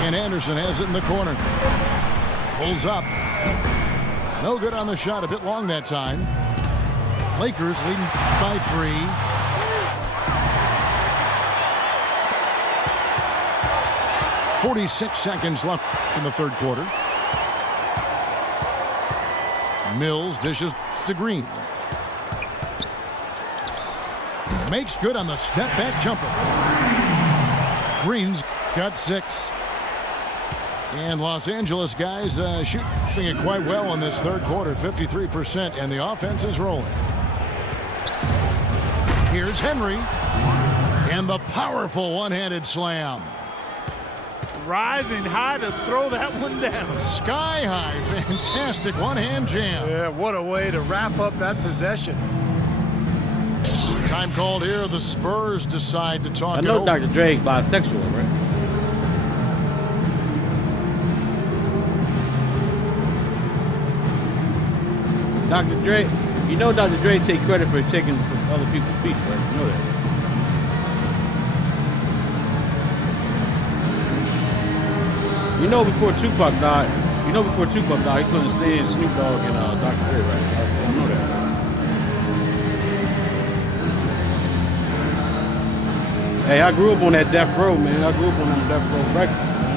And Anderson has it in the corner. Pulls up. No good on the shot. A bit long that time. Lakers leading by 3. .46 seconds left in the third quarter. Mills dishes to Green. Makes good on the step-back jumper. Green's got 6. And Los Angeles guys shooting it quite well in this third quarter, 53%, and the offense is rolling. Here's Henry, and the powerful one-handed slam. Rising high to throw that one down. Sky high, fantastic one-hand jam. Yeah, what a way to wrap up that possession. Time called here. The Spurs decide to talk. I know Dr. Dre's bisexual, right? Dr. Dre, you know Dr. Dre take credit for taking from other people's beef, right? You know that. You know before Tupac died, he couldn't stand Snoop Dogg and Dr. Dre, right? I know that. Hey, I grew up on that Death Row, man. I grew up on that Death Row breakfast, man.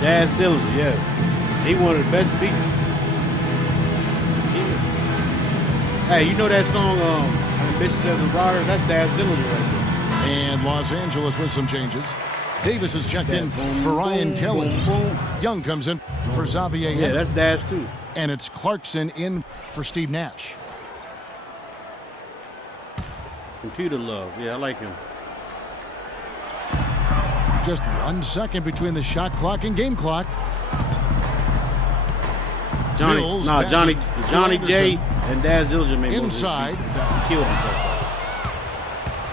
Daz Dillinger, yeah. He one of the best beats. Hey, you know that song, Ambitious as a Rider? That's Daz Dillinger right there. And Los Angeles with some changes. Davis is checked in for Ryan Kelly. Young comes in for Xavier. Yeah, that's Daz too. And it's Clarkson in for Steve Nash. Computer love, yeah, I like him. Just 1 second between the shot clock and game clock. Johnny J and Daz Dillinger made inside. He killed himself.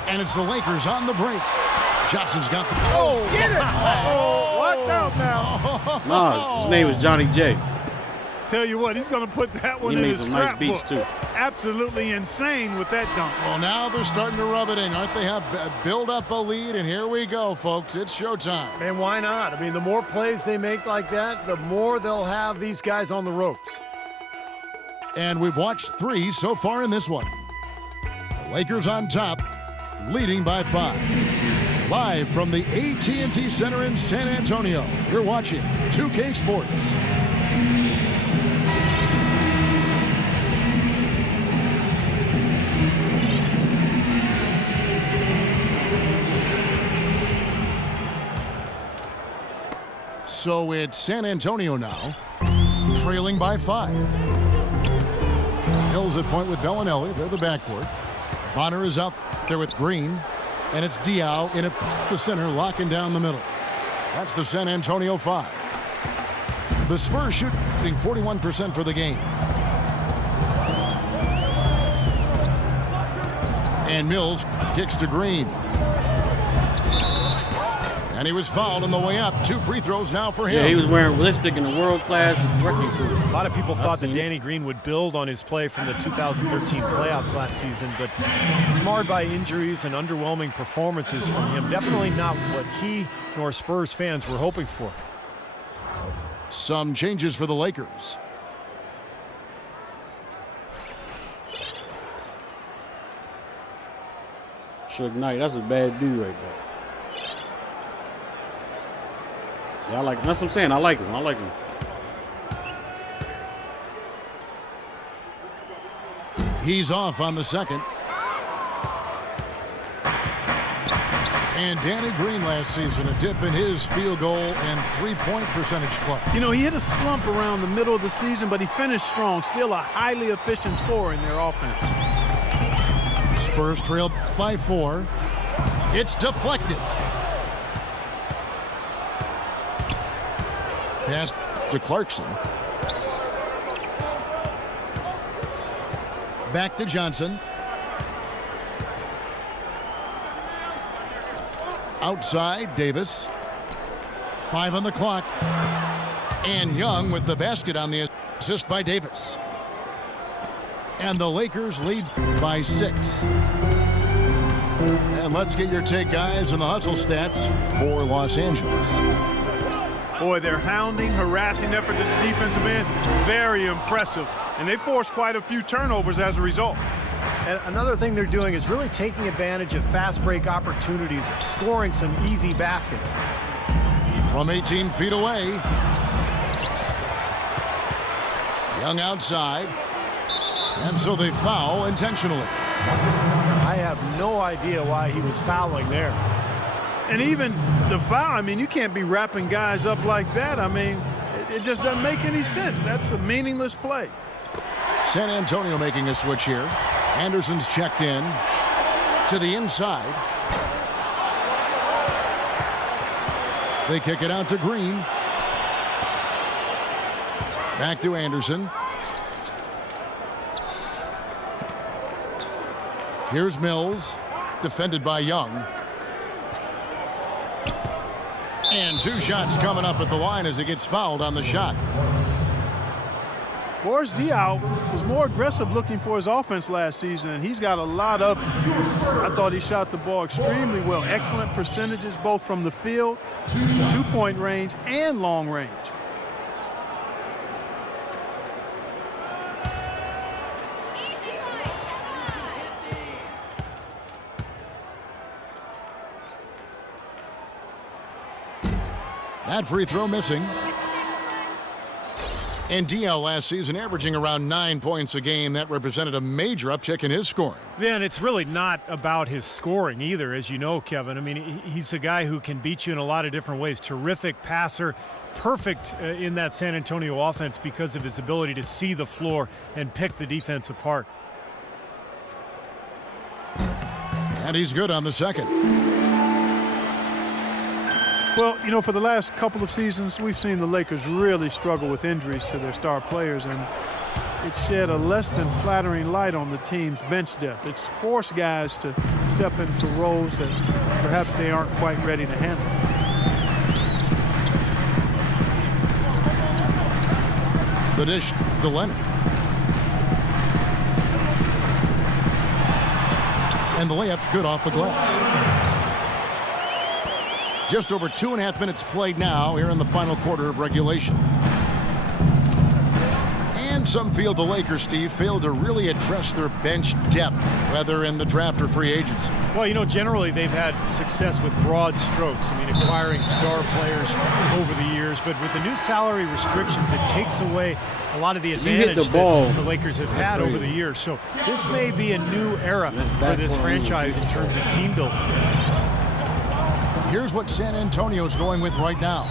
And it's the Lakers on the break. Johnson's got the Get it! Watch out now. Nah, his name is Johnny J. Tell you what, he's going to put that one He in made his some nice beats scrapbook. too. Absolutely insane with that dunk. Well, now they're starting to rub it in, aren't they? Have build up a lead, and here we go, folks. It's showtime. And why not? I mean, the more plays they make like that, the more they'll have these guys on the ropes. And we've watched 3 so far in this one. The Lakers on top, leading by 5. Live from the AT&T Center in San Antonio, you're watching 2K Sports. So it's San Antonio now, trailing by 5. Hills at point with Bellinelli. They're the backcourt. Bonner is out there with Green. And it's Diaw in at the center, locking down the middle. That's the San Antonio 5. The Spurs shooting 41% for the game. And Mills kicks to Green. And he was fouled on the way up. 2 free throws now for him. Yeah, he was wearing lipstick in a world-class rugby suit. A lot of people thought that Danny Green would build on his play from the 2013 playoffs last season, but it's marred by injuries and underwhelming performances from him. Definitely not what he nor Spurs fans were hoping for. Some changes for the Lakers. Suge Knight, that's a bad dude right there. Yeah, I like him. That's what I'm saying. I like him. He's off on the second. And Danny Green last season, a dip in his field goal and 3-point percentage club. You know, he hit a slump around the middle of the season, but he finished strong. Still a highly efficient scorer in their offense. Spurs trail by 4. It's deflected. Pass to Clarkson. Back to Johnson. Outside, Davis. 5 on the clock. And Young with the basket on the assist by Davis. And the Lakers lead by 6. And let's get your take, guys, on the hustle stats for Los Angeles. Boy, their hounding, harassing effort to the defensive end, very impressive. And they forced quite a few turnovers as a result. And another thing they're doing is really taking advantage of fast break opportunities, scoring some easy baskets. From 18 feet away. Young outside. And so they foul intentionally. I have no idea why he was fouling there. And even the foul, I mean, you can't be wrapping guys up like that. I mean, it just doesn't make any sense. That's a meaningless play. San Antonio making a switch here. Anderson's checked in to the inside. They kick it out to Green. Back to Anderson. Here's Mills, defended by Young. And 2 shots coming up at the line as he gets fouled on the shot. Boris Diaw was more aggressive looking for his offense last season, and he's got a lot of it. I thought he shot the ball extremely well. Excellent percentages both from the field, 2-point range, and long range. That free throw missing. And Diaw last season averaging around 9 points a game. That represented a major uptick in his scoring. Yeah, and it's really not about his scoring either, as you know, Kevin. I mean, he's a guy who can beat you in a lot of different ways. Terrific passer, perfect in that San Antonio offense because of his ability to see the floor and pick the defense apart. And he's good on the second. Well, you know, for the last couple of seasons, we've seen the Lakers really struggle with injuries to their star players, and it shed a less than flattering light on the team's bench depth. It's forced guys to step into roles that perhaps they aren't quite ready to handle. The dish to Leonard. And the layup's good off the glass. Just over 2.5 minutes played now here in the final quarter of regulation. And some feel the Lakers, Steve, failed to really address their bench depth, whether in the draft or free agents. Well, you know, generally they've had success with broad strokes. I mean, acquiring star players over the years. But with the new salary restrictions, it takes away a lot of the advantage that the Lakers have had over the years. So this may be a new era for this franchise in terms of team building. Here's what San Antonio's going with right now.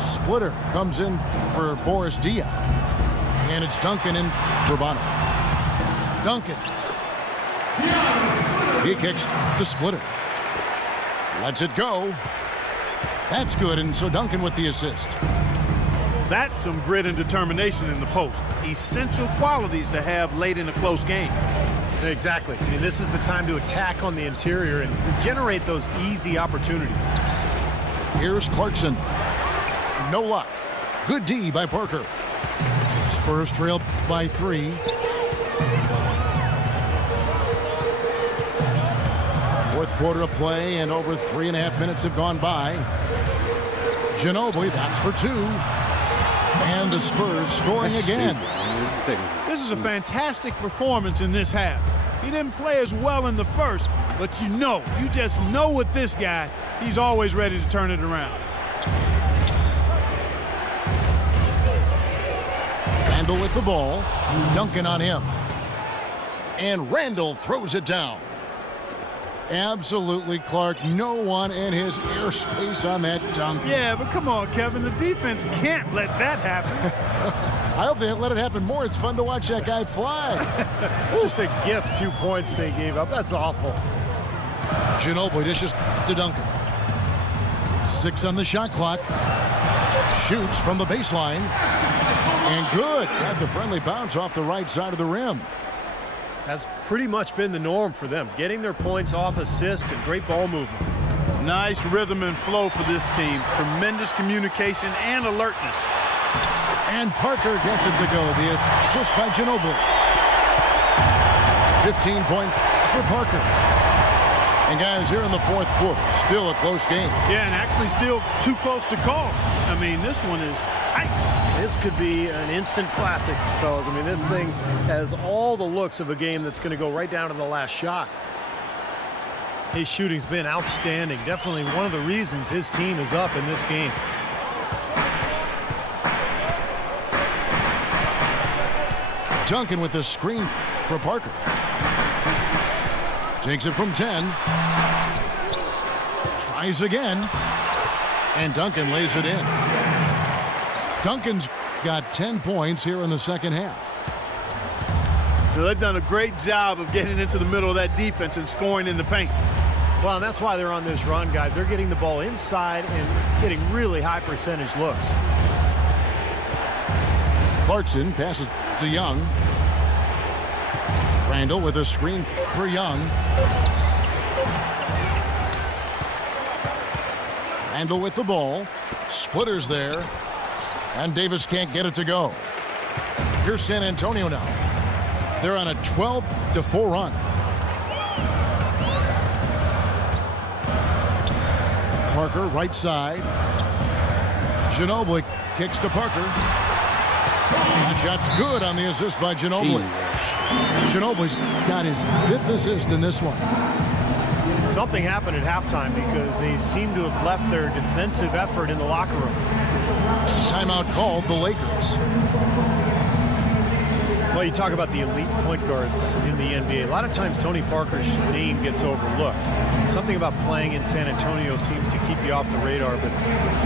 Splitter comes in for Boris Diaw. And it's Duncan in for Bono. Duncan. He kicks to Splitter. Lets it go. That's good, and so Duncan with the assist. That's some grit and determination in the post. Essential qualities to have late in a close game. Exactly. I mean, this is the time to attack on the interior and generate those easy opportunities. Here's Clarkson. No luck. Good D by Parker. Spurs trail by 3. Fourth quarter of play, and over 3.5 minutes have gone by. Ginobili, that's for 2. And the Spurs scoring again. This is a fantastic performance in this half. He didn't play as well in the first, but you just know with this guy, he's always ready to turn it around. Randall with the ball. Duncan on him. And Randall throws it down. Absolutely, Clark. No one in his airspace on that dunk. Yeah, but come on, Kevin. The defense can't let that happen. I hope they let it happen more. It's fun to watch that guy fly. Just a gift, 2 points they gave up. That's awful. Ginobili dishes to Duncan. 6 on the shot clock. Shoots from the baseline. And good. Got the friendly bounce off the right side of the rim. That's pretty much been the norm for them, getting their points off assists and great ball movement. Nice rhythm and flow for this team. Tremendous communication and alertness. And Parker gets it to go. The assist by Ginobili. 15 points for Parker. And guys, here in the fourth quarter, still a close game. Yeah, and actually still too close to call. I mean, this one is tight. This could be an instant classic, fellas. I mean, this thing has all the looks of a game that's going to go right down to the last shot. His shooting's been outstanding. Definitely one of the reasons his team is up in this game. Duncan with the screen for Parker. Takes it from 10. Tries again. And Duncan lays it in. Duncan's got 10 points here in the second half. So they've done a great job of getting into the middle of that defense and scoring in the paint. Well, and that's why they're on this run, guys. They're getting the ball inside and getting really high percentage looks. Clarkson passes to Young. Randall with a screen for Young. Randall with the ball. Splitters there. And Davis can't get it to go. Here's San Antonio now. They're on a 12-4 run. Parker, right side. Ginobili kicks to Parker. That shot's good on the assist by Ginobili. Ginobili's got his 5th assist in this one. Something happened at halftime because they seem to have left their defensive effort in the locker room. Timeout called the Lakers. Well, you talk about the elite point guards in the NBA. A lot of times Tony Parker's name gets overlooked. Something about playing in San Antonio seems to keep you off the radar, but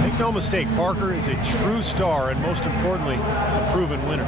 make no mistake, Parker is a true star and, most importantly, a proven winner.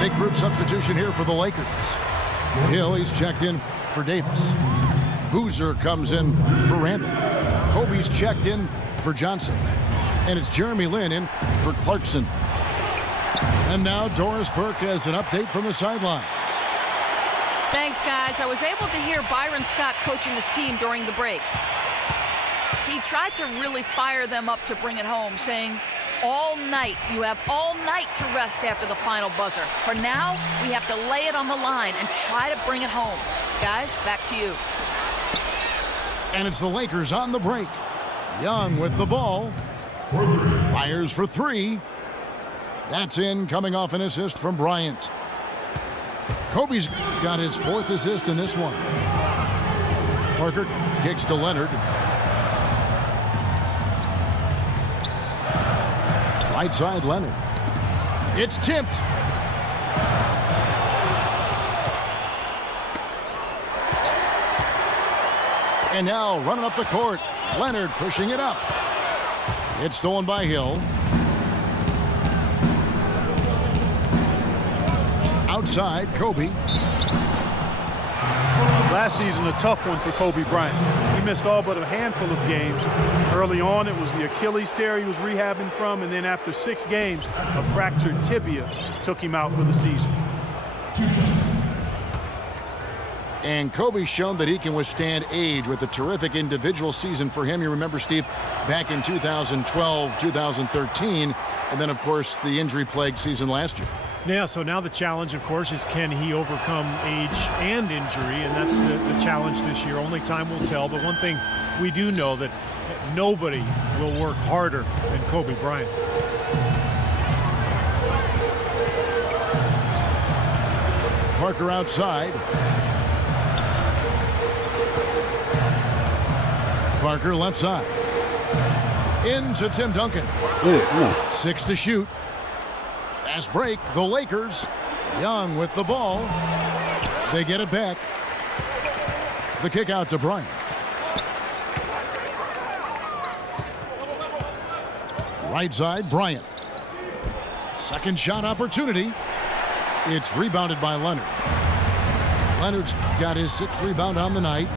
Big group substitution here for the Lakers. Hill, he's checked in for Davis. Boozer comes in for Randall. Kobe's checked in for Johnson. And it's Jeremy Lin in for Clarkson. And now Doris Burke has an update from the sidelines. Thanks, guys. I was able to hear Byron Scott coaching his team during the break. He tried to really fire them up to bring it home, saying, all night, you have all night to rest after the final buzzer. For now, we have to lay it on the line and try to bring it home. Guys, back to you. And it's the Lakers on the break. Young with the ball. Fires for 3. That's in, coming off an assist from Bryant. Kobe's got his 4th assist in this one. Parker kicks to Leonard. Right side, Leonard. It's tipped. And now running up the court, Leonard pushing it up. It's stolen by Hill. Outside, Kobe. Last season, a tough one for Kobe Bryant. He missed all but a handful of games. Early on, it was the Achilles tear he was rehabbing from, and then after 6 games, a fractured tibia took him out for the season. And Kobe's shown that he can withstand age with a terrific individual season for him. You remember, Steve, back in 2012, 2013, and then, of course, the injury-plagued season last year. Yeah, so now the challenge, of course, is can he overcome age and injury, and that's the challenge this year. Only time will tell, but one thing we do know that nobody will work harder than Kobe Bryant. Parker outside. Parker left side. Into Tim Duncan. 6 to shoot. Fast break, the Lakers. Young with the ball. They get it back. The kick out to Bryant. Right side, Bryant. Second shot opportunity. It's rebounded by Leonard. Leonard's got his 6th rebound on the night.